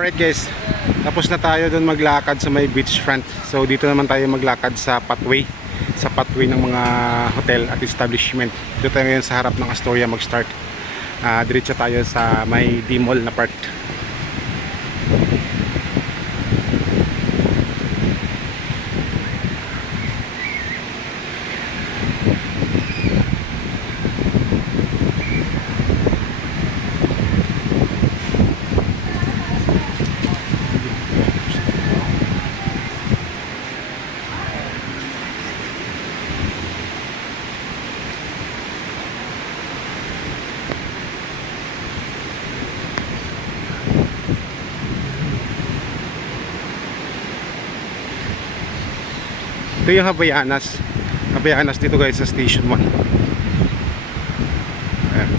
Alright guys, tapos na tayo doon maglakad sa may beachfront. So dito naman tayo maglakad sa pathway. Sa pathway ng mga hotel at establishment. Dito tayo ngayon sa harap ng Astoria mag-start. Diretso tayo sa may D-Mall na part. Ito yung Havaianas. Havaianas dito guys sa Station 1. Ayan.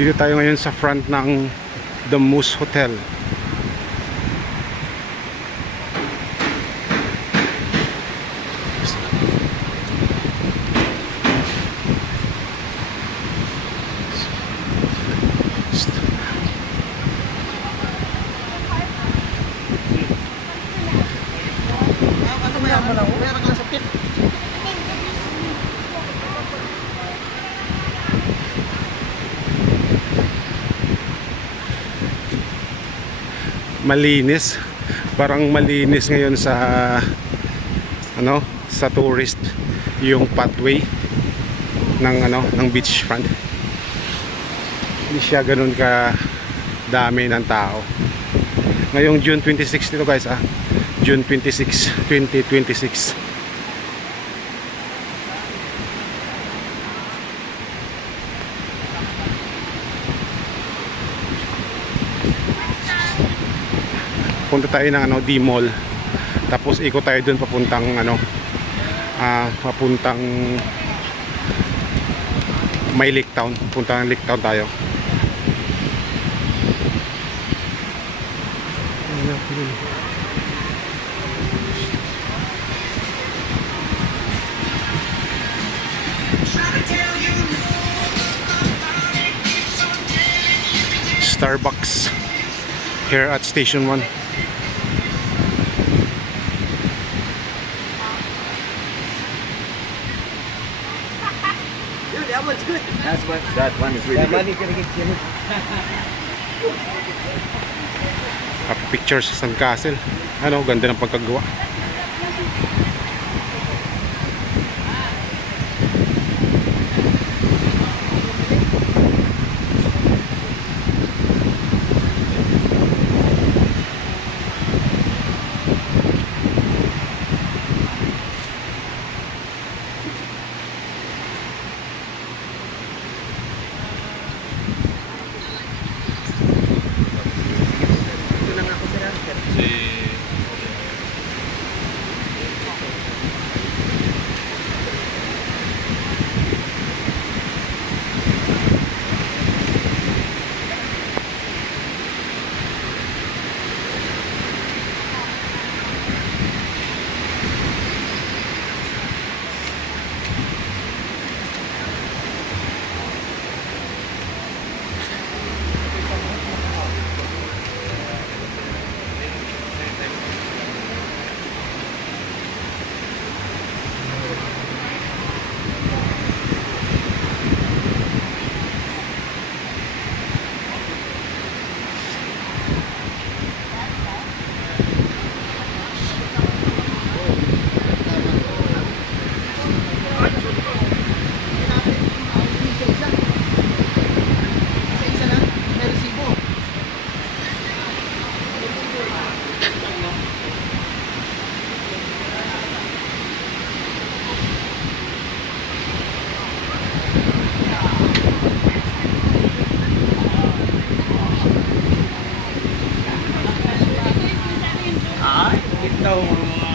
Dito tayo ngayon sa front ng The Moose Hotel. Malinis, parang malinis ngayon sa sa tourist yung pathway ng beachfront. Hindi siya ganoon ka dami ng tao. Ngayong June 26 nito guys, June 26, 2026. Punta tayo ng D-Mall. Tapos ikot tayo dun papuntang papuntang may Lake Town. Puntang Lake Town tayo. Starbucks here at Station 1. That one is really good. Pictures sa Sandcastle. Ganda ng pagkagawa. Ito, mga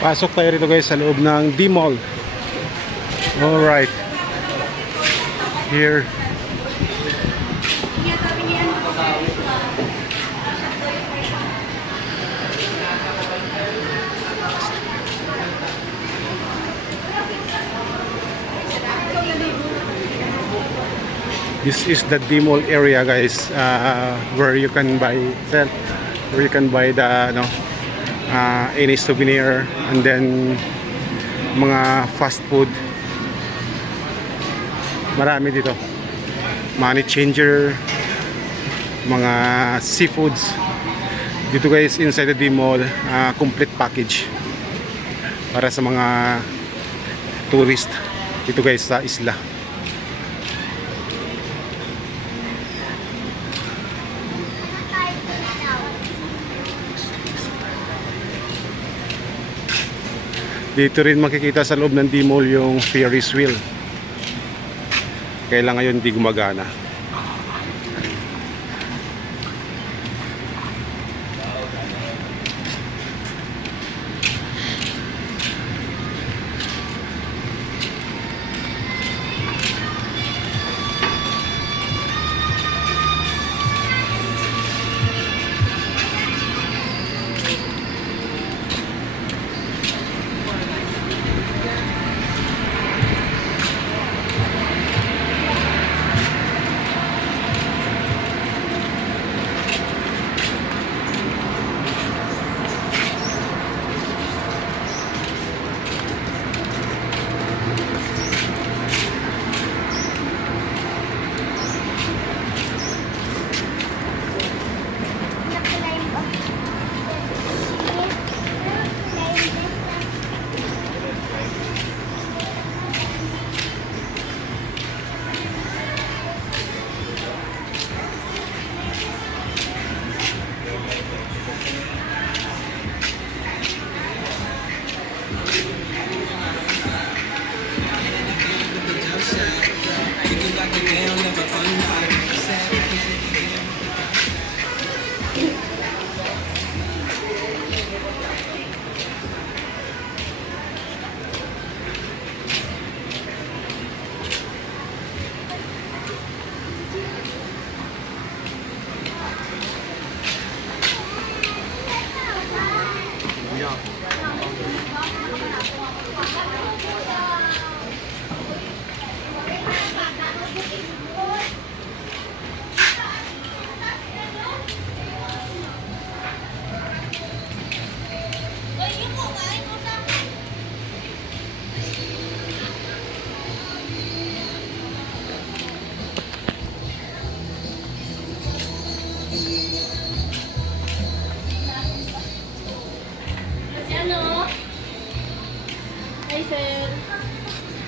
Pasok tayo rito guys sa loob ng D-Mall. Alright. Here. This is the D-Mall area guys, where you can buy the any souvenir, and then mga fast food. Marami dito. Money changer, mga seafoods. Dito guys inside the D-Mall, complete package para sa mga tourist dito guys sa isla. Dito rin makikita sa loob ng D-Mall yung Ferris wheel. Kaya lang ngayon hindi gumagana. Hi, sir.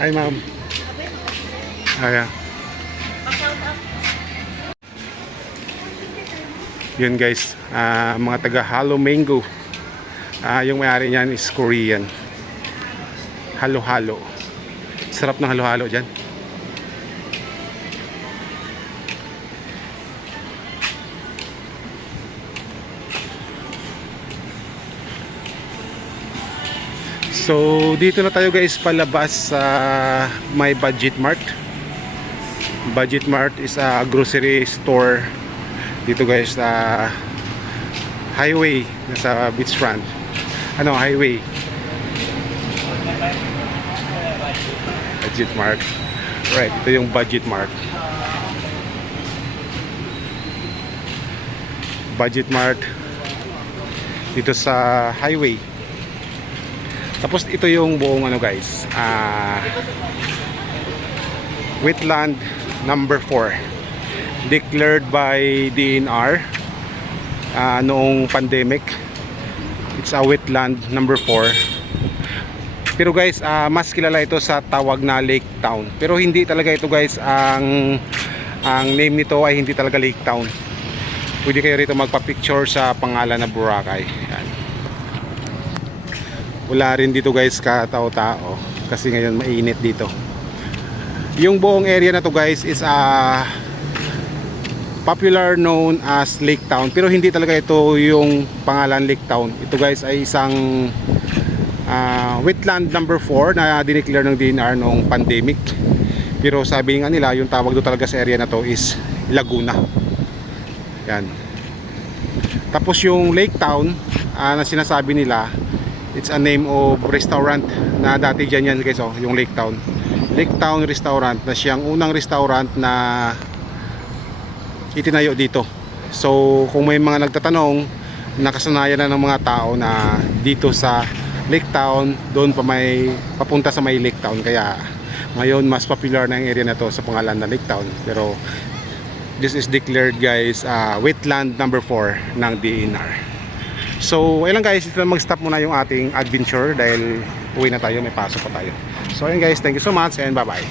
Hi ma'am. Ayan. Yun guys, mga taga Halo Mango. Yung may-ari niyan is Korean. Halo-halo. Sarap ng halo-halo dyan. So dito na tayo guys palabas sa my Budget Mart. Budget Mart is a grocery store dito guys sa highway, nasa beachfront. Highway. Budget Mart. Right, ito yung Budget Mart. Budget Mart dito sa highway. Tapos ito yung buong guys, wetland number 4 declared by DNR noong pandemic. It's a wetland number 4. Pero guys, mas kilala ito sa tawag na Lake Town. Pero hindi talaga ito guys, ang name nito ay hindi talaga Lake Town. Pwede kayo rito magpa-picture sa pangalan na Boracay. Yan. Wala rin dito guys katao-tao kasi ngayon mainit dito. Yung buong area na to guys is popular known as Lake Town, pero hindi talaga ito yung pangalan Lake Town. Ito guys ay isang wetland number 4 na dineclare ng DNR noong pandemic. Pero sabi nga nila yung tawag do talaga sa area na to is Laguna. Yan. Tapos yung Lake Town na sinasabi nila, it's a name of restaurant na dati dyan yan guys, yung Lake Town. Lake Town Restaurant na siyang unang restaurant na itinayo dito. So kung may mga nagtatanong, nakasanayan na ng mga tao na dito sa Lake Town, doon pa may papunta sa may Lake Town. Kaya ngayon mas popular na ang area na to sa pangalan na Lake Town. Pero this is declared guys wetland number 4 ng DNR. So ayun lang guys, ito na mag-stop muna yung ating adventure dahil uwi na tayo, may pasok pa tayo. So ayun guys, thank you so much and bye bye.